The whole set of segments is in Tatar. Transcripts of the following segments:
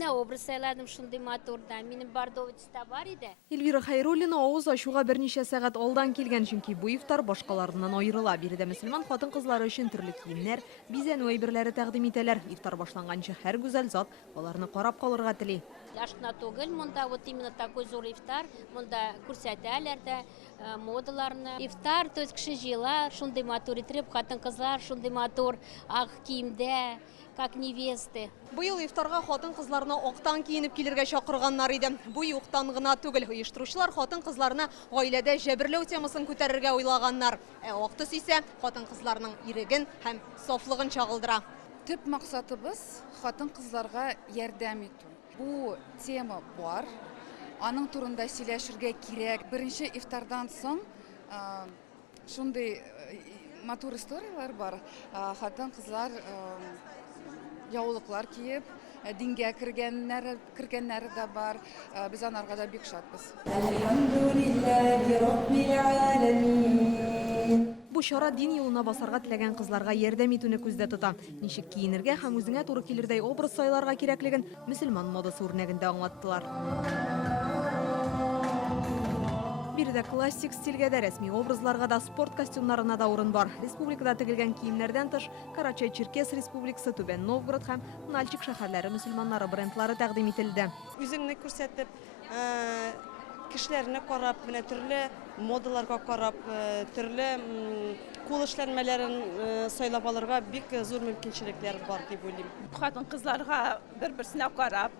Мына образ сайладым шундай моторда. Минем бардовочта бар иде. Эльвира Хайруллина авыз ачуга берничә сәгать алдан килгән, чөнки бу ифтар башкаларыннан аерыла. Биредә мөселман хатын-кызлары өчен төрле киемнәр, бизәнү әйберләре тәкъдим итәләр. Ифтар башланганчы һәр гүзәл зат аларны карап калырга тели. Ашкына түгел, монда вот именно такой зур ифтар, монда күрсәтәләр дә модаларны. Ифтар, то есть кеше җыела, шундый матур итеп, хатын-кызлар шундый матур ак киемдә, как невесты. Быел ифтарга хатын-кызларны актан киенеп килергә чакырганнар иде. Бу юктан гына түгел, оештыручылар хатын-кызларны гаиләдә җәберләү темасын күтәрергә уйлаганнар. Актыс исә хатын-кызларның иреген һәм сафлыгын чагылдыра. Төп максатыбыз хатын-кызларга ярдәм итү. Бу тема бар. Аның турында сөйләшергә кирәк. Беренче ифтардан соң шундый матур историялар бар. Хатын-кызлар яулыклар киеп, дингә кергәннәре дә бар. Без анарга да бик шатбыз. Бу чара дин юлына басарга теләгән кызларга ярдәм итүне күздә тота. Ничек киенергә һәм үзеңә туры килердәй образ сайларга кирәклеген мөселман модасы үрнәгендә аңлаттылар. Биредә классик стильгә дә, рәсми образларга да, спорт костюмнарына да урын бар. Республикада тегелгән киемнәрдән тыш, Карачай-Черкес Республикасы, Түбән Новгород һәм Нальчик шәһәрләре мөселманнары брендлары тәкъдим ителде. Үзеңне күрсәтеп, кешеләрне карап, менә төрле модаларга карап, төрле кул эшләнмәләрен сайлап алырга бик зур мөмкинчелекләр бар дип уйлыйм. Хатын-кызларга бер-берсенә карап,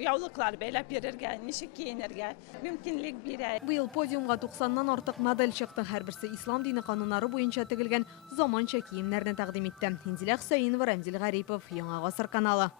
яулыклар бәйләп йөрергә, ничек киенергә мөмкинлек бирә. Быел подиумга 90-нан артык модель чыкты. Һәрберсе ислам дине кануннары буенча тегелгән заманча киемнәрне тәкъдим итте. Инзилә Хөсәенова, Рамзил Гарипов, Яңа гасыр каналы.